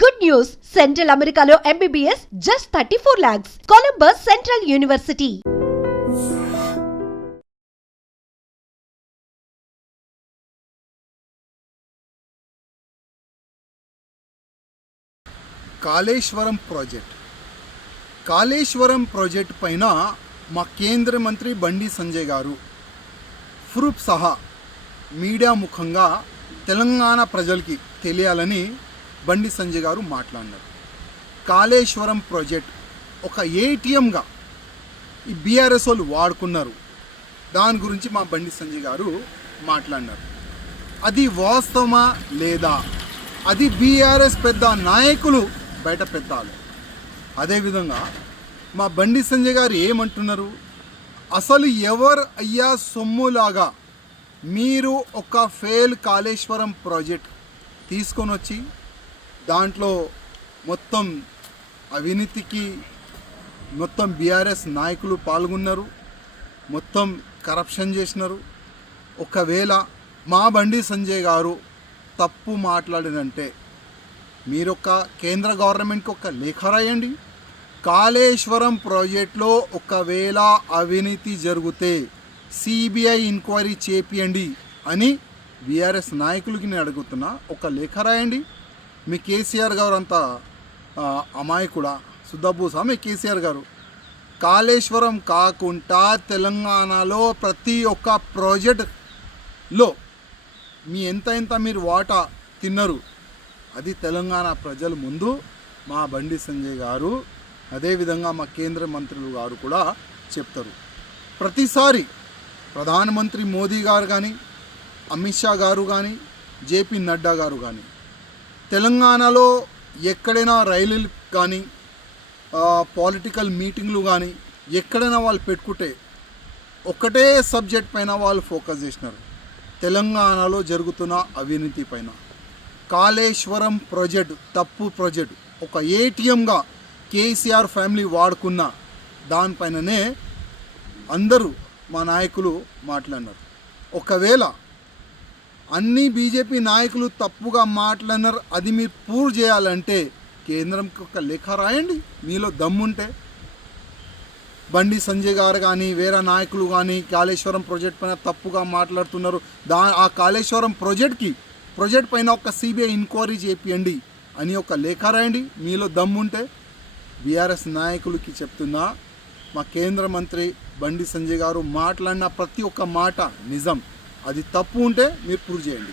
Good news! Central Americano MBBS just 34 lakhs. Columbus Central University. Kaleshwaram project పైన మా కేంద్ర మంత్రి బండి సంజయ్ గారు ప్రూఫ్ సహా మీడియా ముఖంగా తెలంగాణ ప్రజలకి తెలియాలని బండి సంజయ్ గారు మాట్లాడినారు. కాళేశ్వరం ప్రాజెక్ట్ ఒక ఏటీఎంగా ఈ బీఆర్ఎస్ వాళ్ళు వాడుకున్నారు. దాని గురించి మా బండి సంజయ్ గారు మాట్లాడినారు. అది వాస్తవమా లేదా, అది బీఆర్ఎస్ పెద్ద నాయకులు బయట పెట్టాలి. అదేవిధంగా మా బండి సంజయ్ గారు ఏమంటున్నారు, అసలు ఎవరు అయ్యా సొమ్ములాగా మీరు ఒక ఫెయిల్ కాళేశ్వరం ప్రాజెక్ట్ తీసుకొని వచ్చి దాంట్లో మొత్తం అవినీతికి మొత్తం బీఆర్ఎస్ నాయకులు పాల్గొన్నారు, మొత్తం కరప్షన్ చేసినారు. ఒకవేళ మా బండి సంజయ్ గారు తప్పు మాట్లాడినంటే మీరు ఒక కేంద్ర గవర్నమెంట్కి ఒక లేఖ రాయండి. కాళేశ్వరం ప్రాజెక్టులో ఒకవేళ అవినీతి జరిగితే సిబిఐ ఎంక్వైరీ చేపియండి అని బీఆర్ఎస్ నాయకులకి నేను అడుగుతున్నా. ఒక లేఖ రాయండి. మీ కేసీఆర్ గారు అంతా అమాయకుడా, సుద్దబూసా మీ కేసీఆర్ గారు? కాళేశ్వరం కాకుండా తెలంగాణలో ప్రతి ఒక్క ప్రాజెక్టులో మీ ఎంత మీరు వాటా తిన్నారు అది తెలంగాణ ప్రజల ముందు మా బండి సంజయ్ గారు, అదేవిధంగా మా కేంద్ర మంత్రులు గారు కూడా చెప్తారు. ప్రతిసారి ప్రధానమంత్రి మోదీ గారు కానీ, అమిత్ షా గారు కానీ, జేపీ నడ్డా గారు కానీ తెలంగాణలో ఎక్కడైనా రైలులు కానీ పొలిటికల్ మీటింగ్లు కానీ ఎక్కడైనా వాళ్ళు పెట్టుకుంటే ఒకటే సబ్జెక్ట్ పైన వాళ్ళు ఫోకస్ చేసినారు, తెలంగాణలో జరుగుతున్న అవినీతి పైన. కాళేశ్వరం ప్రాజెక్ట్ తప్పు ప్రాజెక్ట్, ఒక ఏటీఎంగా కేసీఆర్ ఫ్యామిలీ వాడుకున్న దానిపైననే అందరూ మా నాయకులు మాట్లాడినారు. ఒకవేళ అన్ని బీజేపీ నాయకులు తప్పుగా మాట్లాడినారు, అది మీరు ప్రూవ్ చేయాలంటే కేంద్రంకి ఒక లేఖ రాయండి. మీలో దమ్ముంటే బండి సంజయ్ గారు కానీ వేరే నాయకులు కానీ కాళేశ్వరం ప్రాజెక్ట్ పైన తప్పుగా మాట్లాడుతున్నారు, ఆ కాళేశ్వరం ప్రాజెక్ట్ పైన ఒక సిబిఐ ఎంక్వైరీ చేపియండి అని ఒక లేఖ రాయండి. మీలో దమ్ముంటే బీఆర్ఎస్ నాయకులకి చెప్తున్నా, మా కేంద్ర మంత్రి బండి సంజయ్ గారు మాట్లాడిన ప్రతి ఒక్క మాట నిజం. అది తప్పు ఉంటే మీరు ప్రూవ్ చేయండి.